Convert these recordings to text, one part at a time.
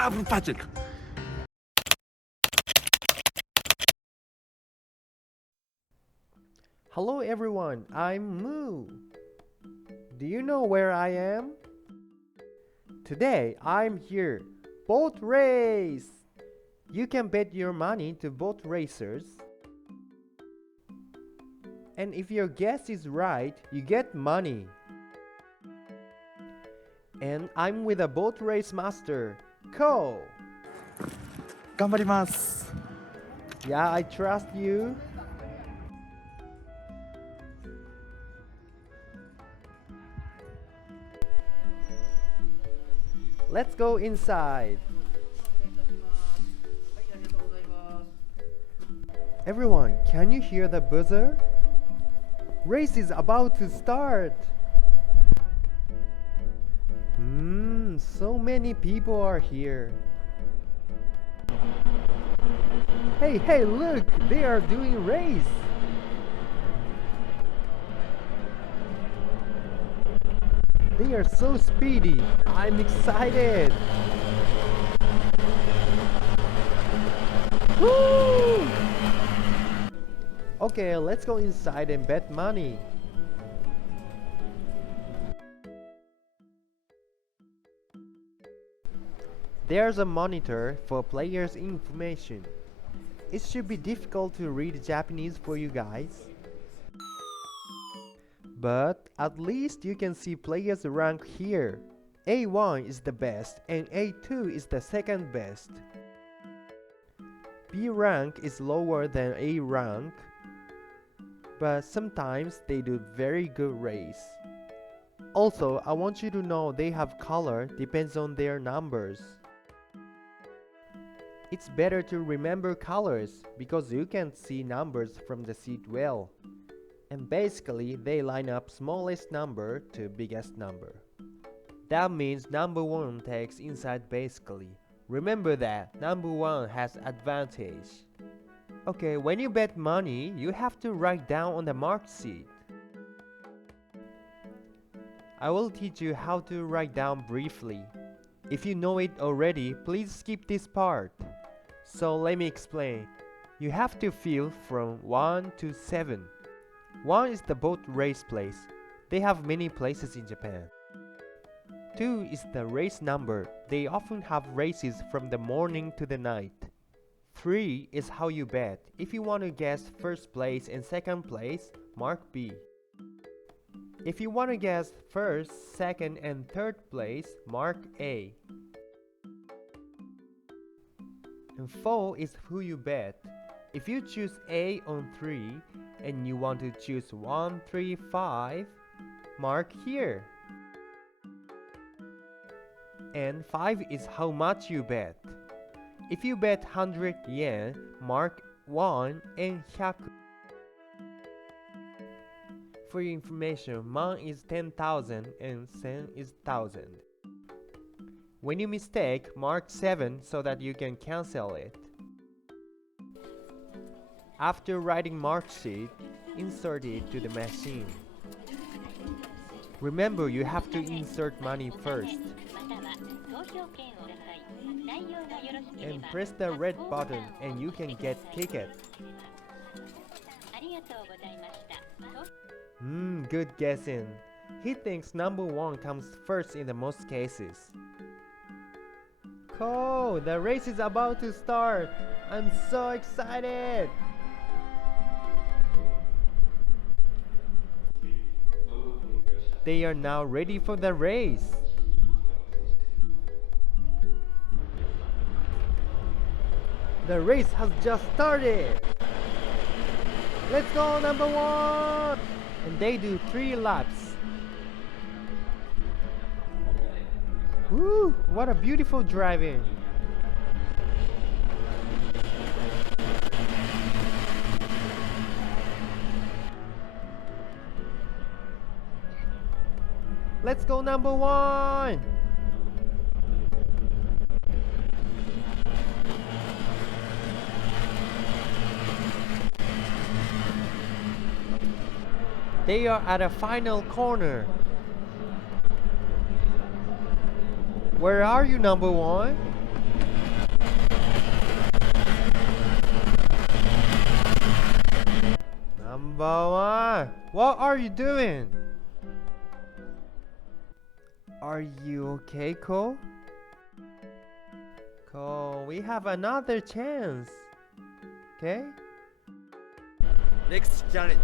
Patrick. Hello everyone, I'm Moo. Do you know where I am? Today I'm here. Boat race! You can bet your money to boat racers. And if your guess is right, you get money. And I'm with a boat race master, Ko. 頑張ります。 Yeah, I trust you. Let's go inside. Everyone, can you hear the buzzer? Race is about to start. So many people are here. Hey, look, they are doing race. They are so speedy. I'm excited. Woo! Okay, let's go inside and bet money. There's a monitor for players' information. It should be difficult to read Japanese for you guys. But at least you can see players' rank here. A1 is the best and A2 is the second best. B rank is lower than A rank, but sometimes they do very good race. Also, I want you to know they have color depends on their numbers. It's better to remember colors because you can see numbers from the seat well. And basically, they line up smallest number to biggest number. That means number 1 takes inside basically. Remember that number 1 has advantage. Okay, when you bet money, you have to write down on the marked sheet. I will teach you how to write down briefly. If you know it already, please skip this part. So let me explain. You have to fill from 1 to 7. 1 is the boat race place. They have many places in Japan. 2 is the race number. They often have races from the morning to the night. 3 is how you bet. If you want to guess first place and second place, mark B. If you want to guess first, second, and third place, mark A. And 4 is who you bet. If you choose A on 3 and you want to choose 1, 3, 5, mark here. And 5 is how much you bet. If you bet 100 yen, mark 1 and 100. For your information, man is 10,000 and sen is 1,000. When you mistake, mark 7 so that you can cancel it. After writing mark sheet, insert it to the machine. Remember, you have to insert money first. And press the red button and you can get ticket. Good guessing. He thinks number 1 comes first in the most cases. Cool, the race is about to start. I'm so excited. They are now ready for the race. The race has just started. Let's go, number 1. And they do 3 laps. Woo, what a beautiful driving. Let's go, number 1. They are at a final corner. Where are you, number 1? Number one, what are you doing? Are you okay, Ko? Ko, we have another chance. Okay? Next challenge.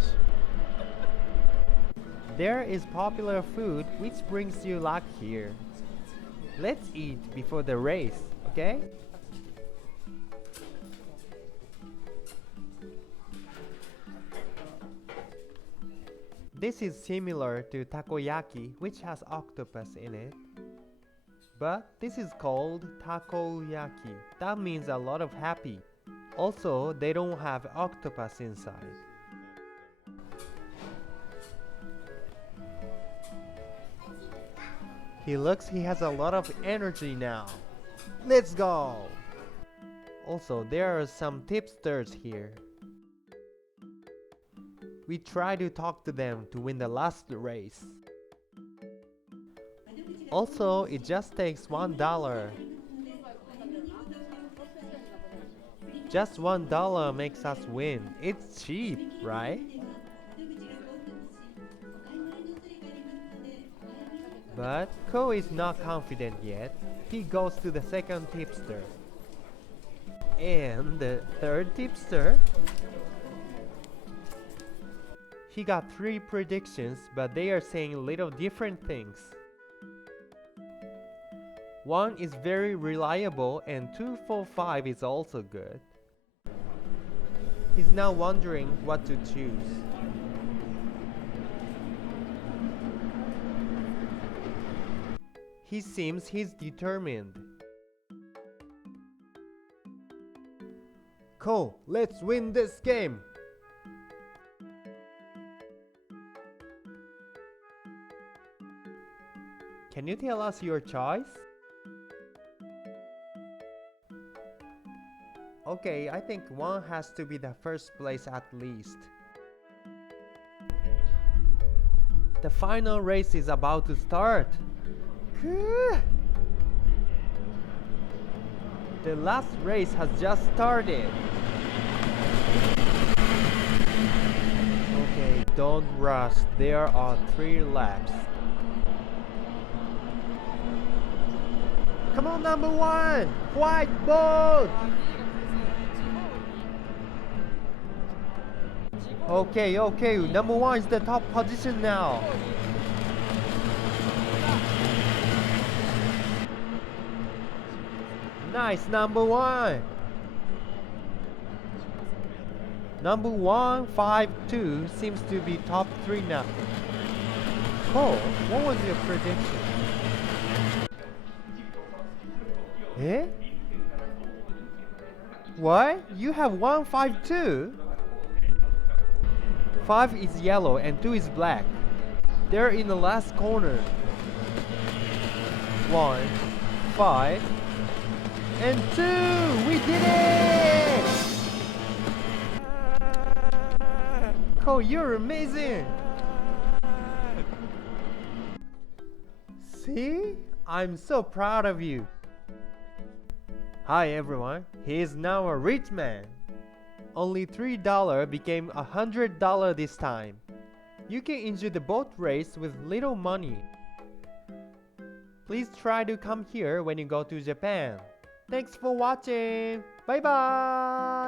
There is popular food which brings you luck here. Let's eat before the race, okay? This is similar to takoyaki, which has octopus in it. But this is called takoyaki. That means a lot of happy. Also, they don't have octopus inside. He has a lot of energy now. Let's go! Also, there are some tipsters here. We try to talk to them to win the last race. Also, it just takes $1. Just $1 makes us win. It's cheap, right? But Ko is not confident yet. He goes to the second tipster. And the third tipster. He got 3 predictions, but they are saying little different things. One is very reliable and 2 4 5 is also good. He's now wondering what to choose. He seems he's determined. Ko, let's win this game! Can you tell us your choice? Okay, I think one has to be the first place at least. The final race is about to start. The last race has just started. Okay, don't rush. There are 3 laps. Come on, number 1! White boat! Okay, number 1 is the top position now. Nice, number 1. Number 152 seems to be top 3 now. Oh, what was your prediction? Eh? What? You have 152? 5 is yellow and 2 is black. They're in the last corner. 1, 5, and 2! We did it! Ko, you're amazing! See? I'm so proud of you. Hi everyone, he is now a rich man. Only $3 became $100 this time. You can enjoy the boat race with little money. Please try to come here when you go to Japan. Thanks for watching. Bye bye.